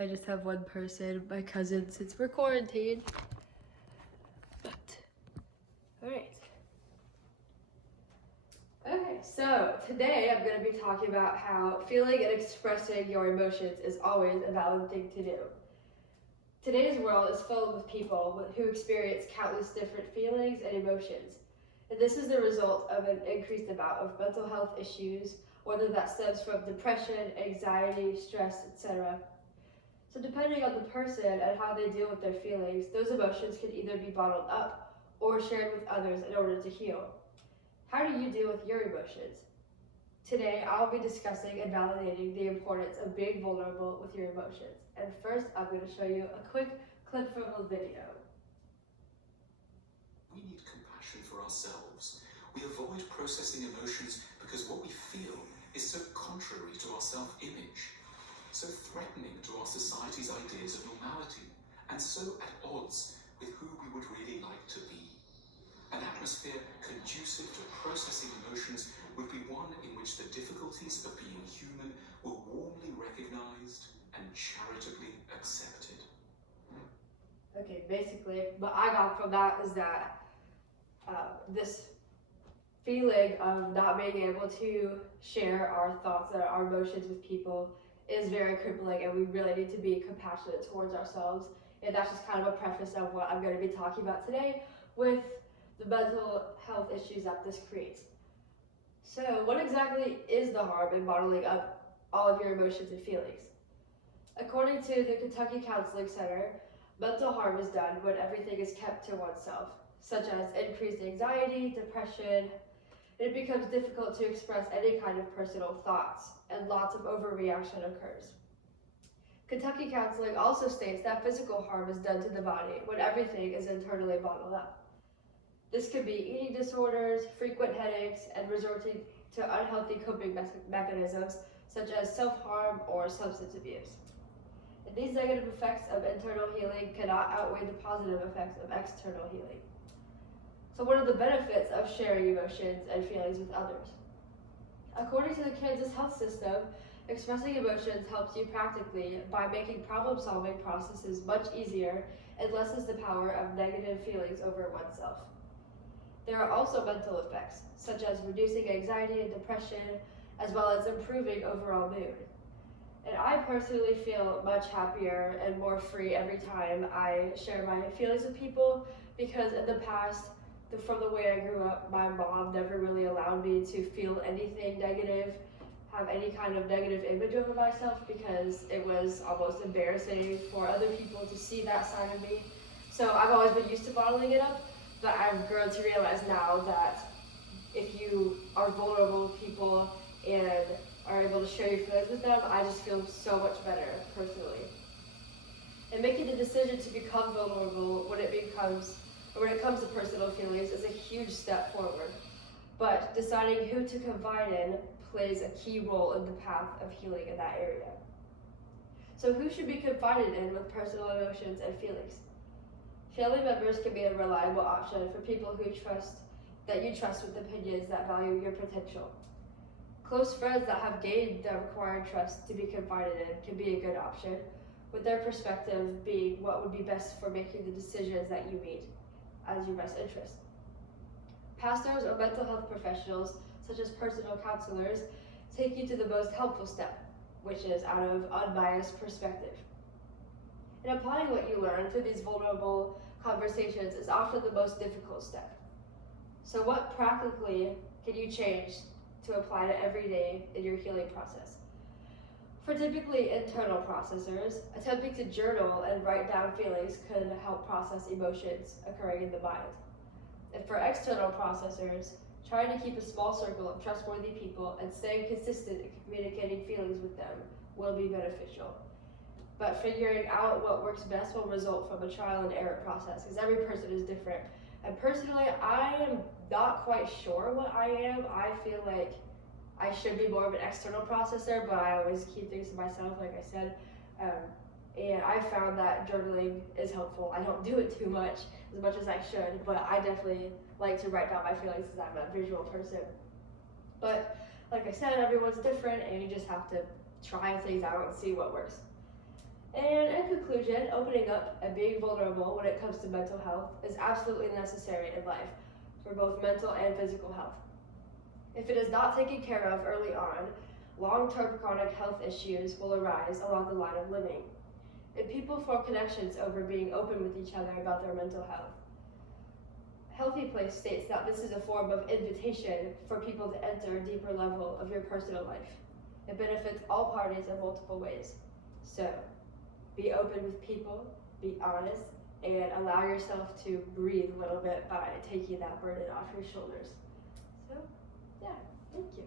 I just have one person, my cousin, since we're quarantined. But, alright. Okay, so today I'm going to be talking about how feeling and expressing your emotions is always a valid thing to do. Today's world is filled with people who experience countless different feelings and emotions. And this is the result of an increased amount of mental health issues, whether that stems from depression, anxiety, stress, etc. So depending on the person and how they deal with their feelings, those emotions can either be bottled up or shared with others in order to heal. How do you deal with your emotions? Today, I'll be discussing and validating the importance of being vulnerable with your emotions. And first, I'm going to show you a quick clip from a video. We need compassion for ourselves. We avoid processing emotions because what we feel is so contrary to our self-image, so threatening to our society's ideas of normality, and so at odds with who we would really like to be. An atmosphere conducive to processing emotions would be one in which the difficulties of being human were warmly recognized and charitably accepted. Okay, basically, what I got from that is that this feeling of not being able to share our thoughts and our emotions with people is very crippling, and we really need to be compassionate towards ourselves. And that's just kind of a preface of what I'm going to be talking about today with the mental health issues that this creates. So, what exactly is the harm in bottling up all of your emotions and feelings? According to the Kentucky Counseling Center, mental harm is done when everything is kept to oneself, such as increased anxiety, depression, and it becomes difficult to express any kind of personal thoughts, and lots of overreaction occurs. Kentucky Counseling also states that physical harm is done to the body when everything is internally bottled up. This could be eating disorders, frequent headaches, and resorting to unhealthy coping mechanisms such as self-harm or substance abuse. And these negative effects of internal healing cannot outweigh the positive effects of external healing. So what are the benefits of sharing emotions and feelings with others? According to the Kansas health system, expressing emotions helps you practically by making problem-solving processes much easier and lessens the power of negative feelings over oneself. There are also mental effects, such as reducing anxiety and depression, as well as improving overall mood. And I personally feel much happier and more free every time I share my feelings with people, because in the past, from the way I grew up, my mom never really allowed me to feel anything negative, have any kind of negative image over myself, because it was almost embarrassing for other people to see that side of me. So I've always been used to bottling it up. But I've grown to realize now that if you are vulnerable with people and are able to share your feelings with them, I just feel so much better personally. And making the decision to become vulnerable when it comes to personal feelings is a huge step forward. But deciding who to confide in plays a key role in the path of healing in that area. So who should be confided in with personal emotions and feelings? Family members can be a reliable option for people you trust with opinions that value your potential. Close friends that have gained the required trust to be confided in can be a good option, with their perspective being what would be best for making the decisions that you meet as your best interest. Pastors or mental health professionals, such as personal counselors, take you to the most helpful step, which is out of unbiased perspective. And applying what you learn through these vulnerable conversations is often the most difficult step. So what practically can you change to apply to every day in your healing process? For typically internal processors, attempting to journal and write down feelings could help process emotions occurring in the mind. And for external processors, trying to keep a small circle of trustworthy people and staying consistent in communicating feelings with them will be beneficial. But figuring out what works best will result from a trial and error process, because every person is different. And personally, I am not quite sure what I am. I feel like I should be more of an external processor, but I always keep things to myself, like I said. And I found that journaling is helpful. I don't do it too much as I should, but I definitely like to write down my feelings because I'm a visual person. But like I said, everyone's different, and you just have to try things out and see what works. And in conclusion, opening up and being vulnerable when it comes to mental health is absolutely necessary in life for both mental and physical health. If it is not taken care of early on, long-term chronic health issues will arise along the line of living, and people form connections over being open with each other about their mental health. Healthy Place states that this is a form of invitation for people to enter a deeper level of your personal life. It benefits all parties in multiple ways. So, be open with people, be honest, and allow yourself to breathe a little bit by taking that burden off your shoulders. So, yeah, thank you.